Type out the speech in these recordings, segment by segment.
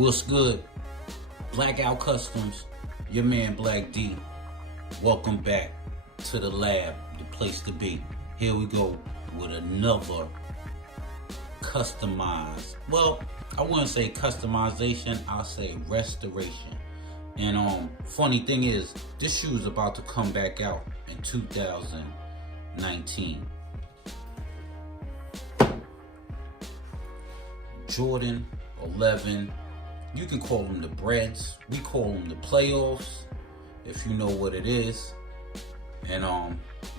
What's good? Blackout Customs, your man Black D. Welcome back to the lab, the place to be. Here we go with another customized, well, I wouldn't say customization, I'll say restoration. And funny thing is, this shoe is about to come back out in 2019. Jordan 11, you can call them the breads, we call them the playoffs, if you know what it is. And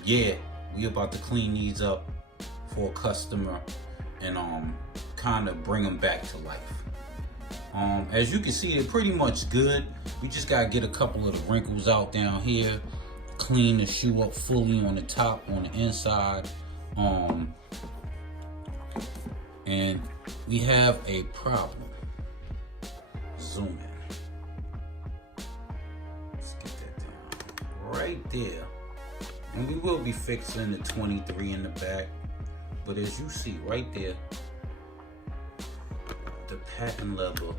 yeah, we about to clean these up for a customer and kind of bring them back to life. As you can see, they're pretty much good. We just gotta get a couple of the wrinkles out down here, clean the shoe up fully on the top, on the inside. And we have a problem. Zoom in. Let's get that down right there. And we will be fixing the 23 in the back. But as you see right there, the patent leather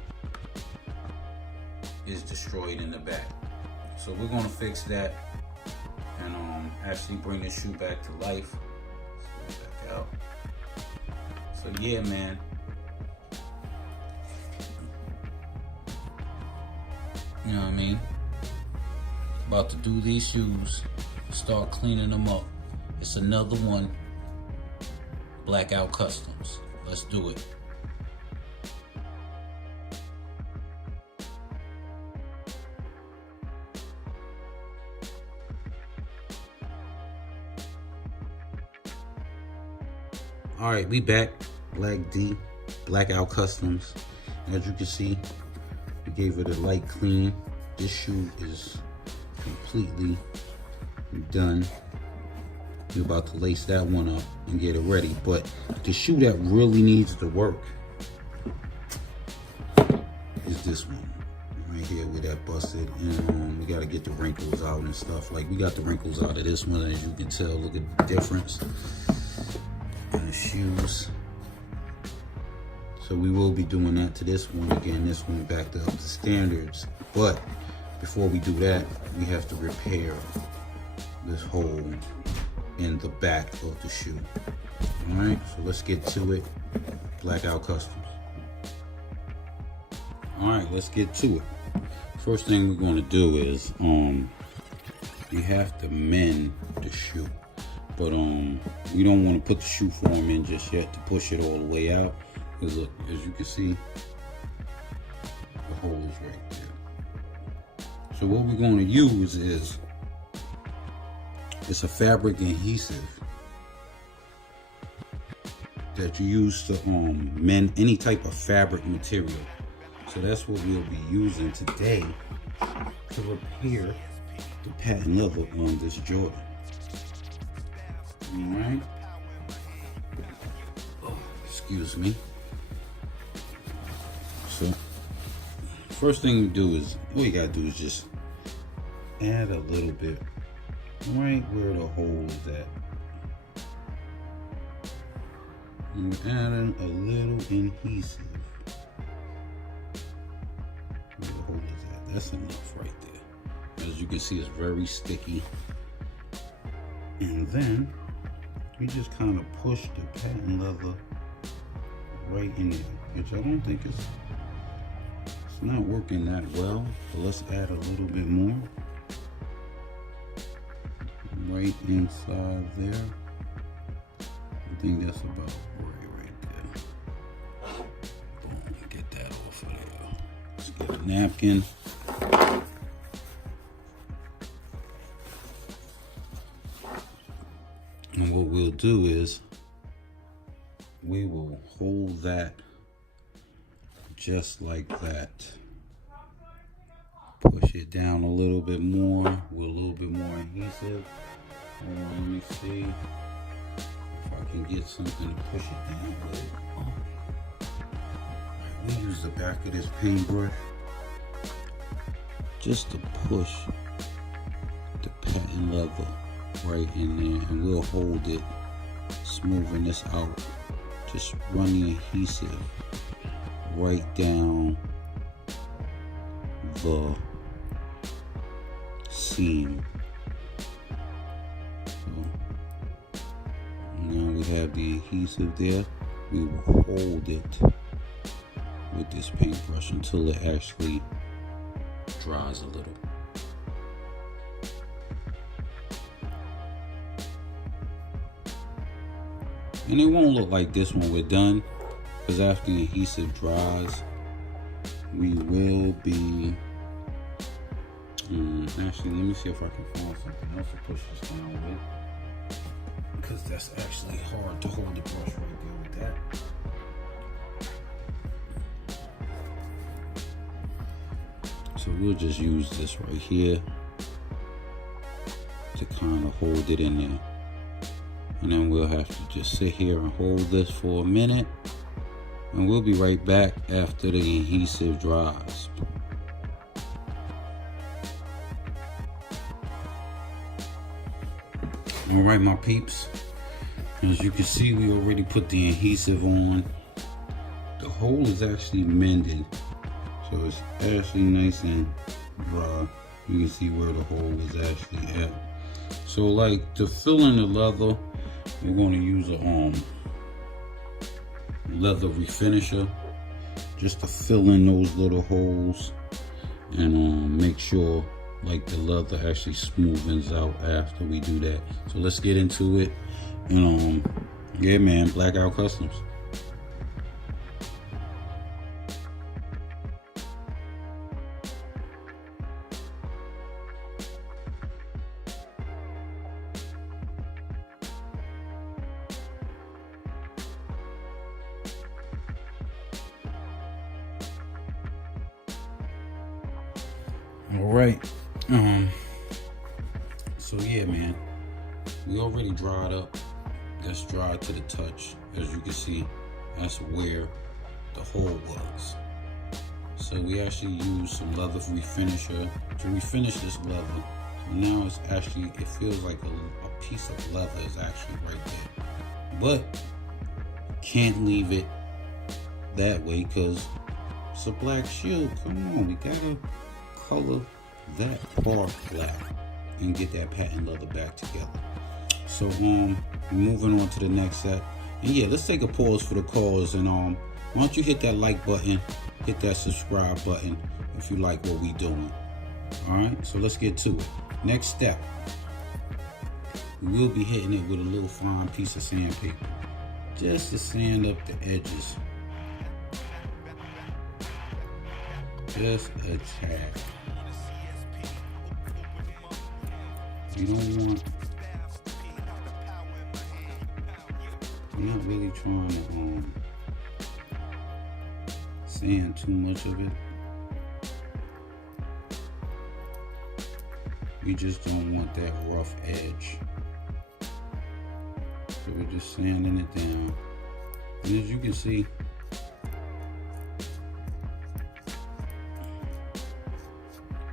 is destroyed in the back. So we're gonna fix that and actually bring this shoe back to life. Let's go back out. So yeah, man. You know what I mean? About to do these shoes, start cleaning them up. It's another one. Blackout Customs. Let's do it. All right, we back. Black D, Blackout Customs. As you can see, we gave it a light clean. This shoe is completely done. We're about to lace that one up and get it ready. But the shoe that really needs to work is this one right here with that busted. And we got to get the wrinkles out and stuff. Like, we got the wrinkles out of this one, as you can tell. Look at the difference in the shoes. So we will be doing that to this one again. This one back to up to standards. But before we do that, we have to repair this hole in the back of the shoe. All right, so let's get to it. Blackout Customs. All right, let's get to it. First thing we're going to do is we have to mend the shoe, but we don't want to put the shoe form in just yet to push it all the way out. Because look, as you can see, the hole is right there. So what we're going to use is, it's a fabric adhesive that you use to mend any type of fabric material. So that's what we'll be using today to repair the patent leather on this Jordan. All right. Oh, excuse me. So first thing we do is, all you gotta do is just add a little bit right where the hole is at. And we're adding a little adhesive where the hole is at. That's enough right there. As you can see, it's very sticky. And then we just kind of push the patent leather right in there, which I don't think it's not working that well. So let's add a little bit more. Right inside there. I think that's about right there. Boom, get that off of there. Let's get a napkin. And what we'll do is we will hold that just like that. Push it down a little bit more with a little bit more adhesive. Let me see if I can get something to push it down with. We use the back of this paintbrush just to push the patent leather right in there, and we'll hold it, smoothing this out. Just run the adhesive right down the seam. So now we have the adhesive there. We will hold it with this paintbrush until it actually dries a little. And it won't look like this when we're done, because after the adhesive dries, we will be, actually, let me see if I can find something else to push this down with, because that's actually hard to hold the brush right there with that. So we'll just use this right here to kind of hold it in there. And then we'll have to just sit here and hold this for a minute. And we'll be right back after the adhesive dries. All right, my peeps. As you can see, we already put the adhesive on. The hole is actually mended. So it's actually nice and dry. You can see where the hole is actually at. So like to fill in the leather, we're going to use a leather refinisher just to fill in those little holes and make sure like the leather actually smoothens out after we do that. So let's get into it. And yeah, man, Blackout Customs. All right, so yeah, man, we already dried up. That's dried to the touch. As you can see, that's where the hole was. So we actually used some leather refinisher to refinish this leather. So now it's actually, it feels like a piece of leather is actually right there. But can't leave it that way because it's a black shield. Come on, we gotta color that part black and get that patent leather back together. So moving on to the next set. And yeah, let's take a pause for the cause, and why don't you hit that like button, hit that subscribe button if you like what we doing. All right, so let's get to it. Next step, we will be hitting it with a little fine piece of sandpaper just to sand up the edges. Just a tad. You don't want, you're not really trying to sand too much of it. We just don't want that rough edge. So we're just sanding it down. And as you can see,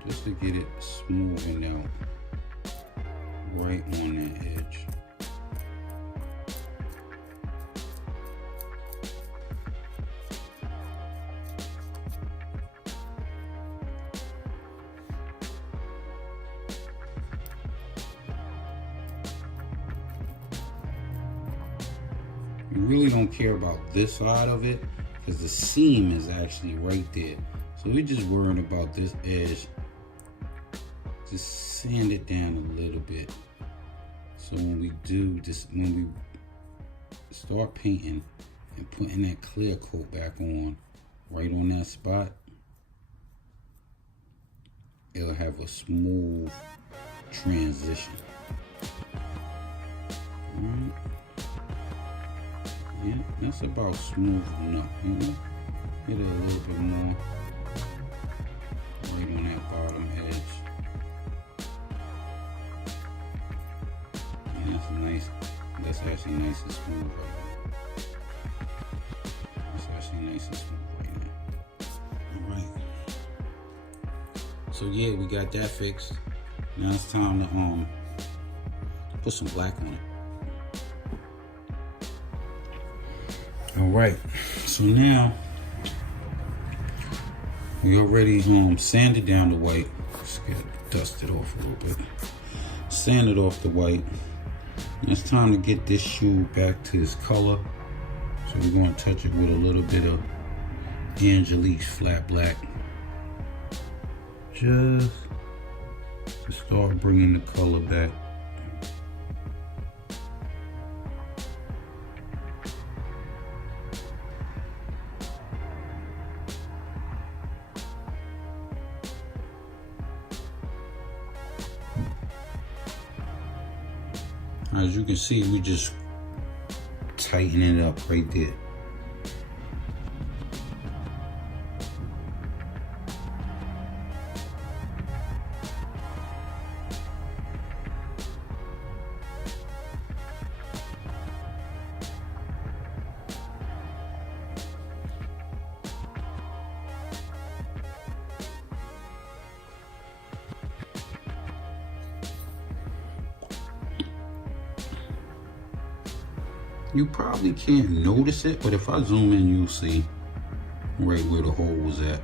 just to get it smoothened out right on that edge. You really don't care about this side of it because the seam is actually right there. So we're just worrying about this edge. Just sand it down a little bit. So when we do this, when we start painting and putting that clear coat back on, right on that spot, it'll have a smooth transition. All right. Yeah, that's about smooth enough, you know? Hit it a little bit more right on that bottom edge. And that's nice. That's actually nice and smooth right now. That's actually nice and smooth right now. Alright. So yeah, we got that fixed. Now it's time to put some black on it. All right, so now We already sanded down the white. Let's get dusted off a little bit. Sanded off the white. And it's time to get this shoe back to its color. So we're going to touch it with a little bit of Angelique's flat black. Just to start bringing the color back. As you can see, we just tighten it up right there. You probably can't notice it, but if I zoom in, you'll see right where the hole was at.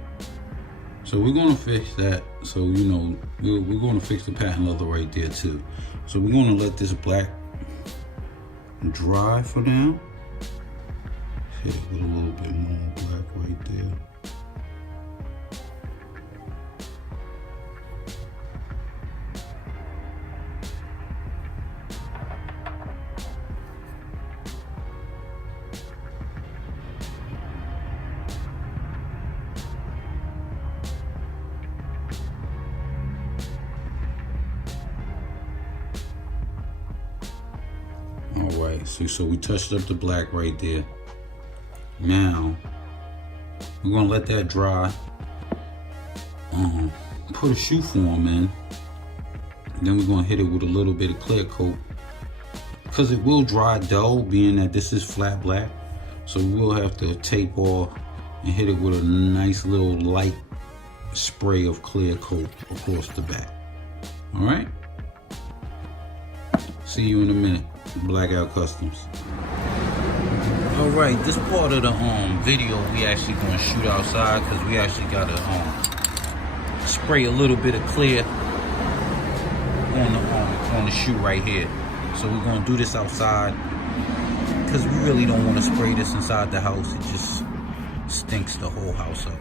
So we're gonna fix that. So you know, we're gonna fix the patent leather right there too. So we're gonna let this black dry for now. Hit it with a little bit more black right there. Alright, so we touched up the black right there. Now, we're gonna let that dry. Put a shoe form in. Then we're gonna hit it with a little bit of clear coat. Because it will dry dull, being that this is flat black. So we'll have to tape off and hit it with a nice little light spray of clear coat across the back. Alright? See you in a minute. Blackout Customs. Alright, this part of the video we actually gonna shoot outside because we actually gotta spray a little bit of clear on the shoe right here. So we're gonna do this outside because we really don't want to spray this inside the house. It just stinks the whole house up.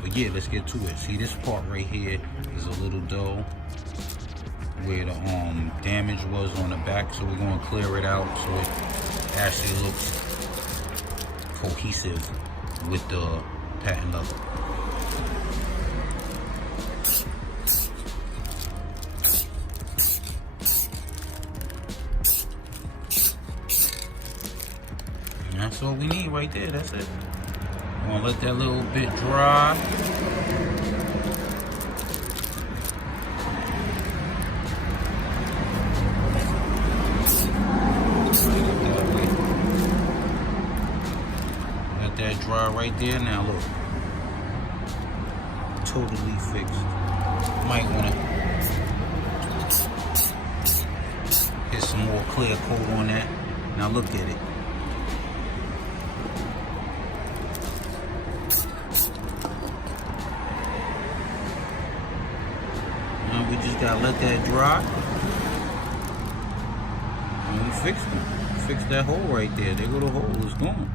But yeah, let's get to it. See, this part right here is a little dull where the damage was on the back, so we're going to clear it out so it actually looks cohesive with the patent leather. And that's all we need right there. That's it. We're going to let that little bit dry. That dry right there. Now look, totally fixed. Might want to hit some more clear coat on that. Now look at it. Now we just gotta let that dry, and we fixed it. Fixed that hole right there. There go the hole. It's gone.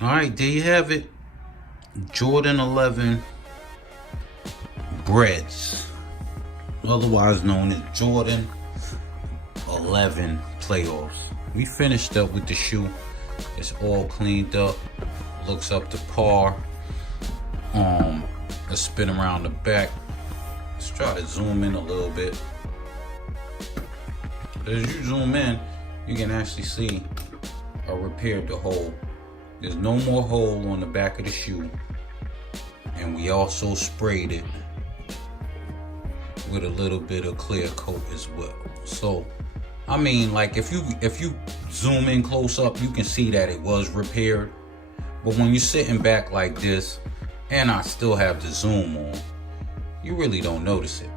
Alright, there you have it. Jordan 11 Breads, otherwise known as Jordan 11 Playoffs. We finished up with the shoe. It's all cleaned up, looks up to par. Let's spin around the back. Let's try to zoom in a little bit. As you zoom in, you can actually see I repaired the hole. There's no more hole on the back of the shoe, and we also sprayed it with a little bit of clear coat as well. So, I mean, like if you zoom in close up, you can see that it was repaired. But when you're sitting back like this, and I still have the zoom on, you really don't notice it.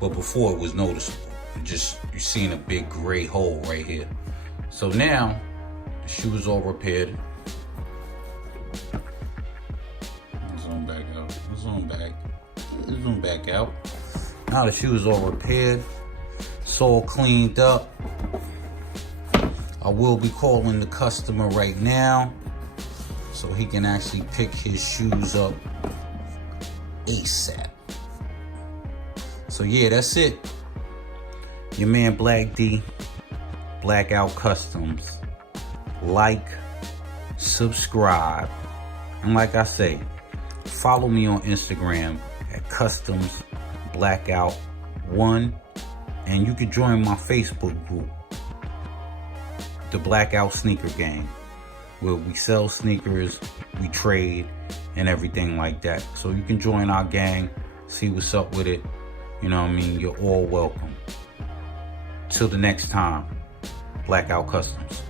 But before it was noticeable. You're seeing a big gray hole right here. So now, the Shoe was all repaired. Zoom back out. Zoom back out. Now the shoe is all repaired. Sole cleaned up. I will be calling the customer right now so he can actually pick his shoes up ASAP. So yeah, that's it. Your man Black D, Blackout Customs. Like, subscribe, and like I say, follow me on Instagram at Customs Blackout 1, and you can join my Facebook group, the Blackout Sneaker Gang, where we sell sneakers, we trade, and everything like that. So you can join our gang, see what's up with it. You know what I mean? You're all welcome. Till the next time, Blackout Customs.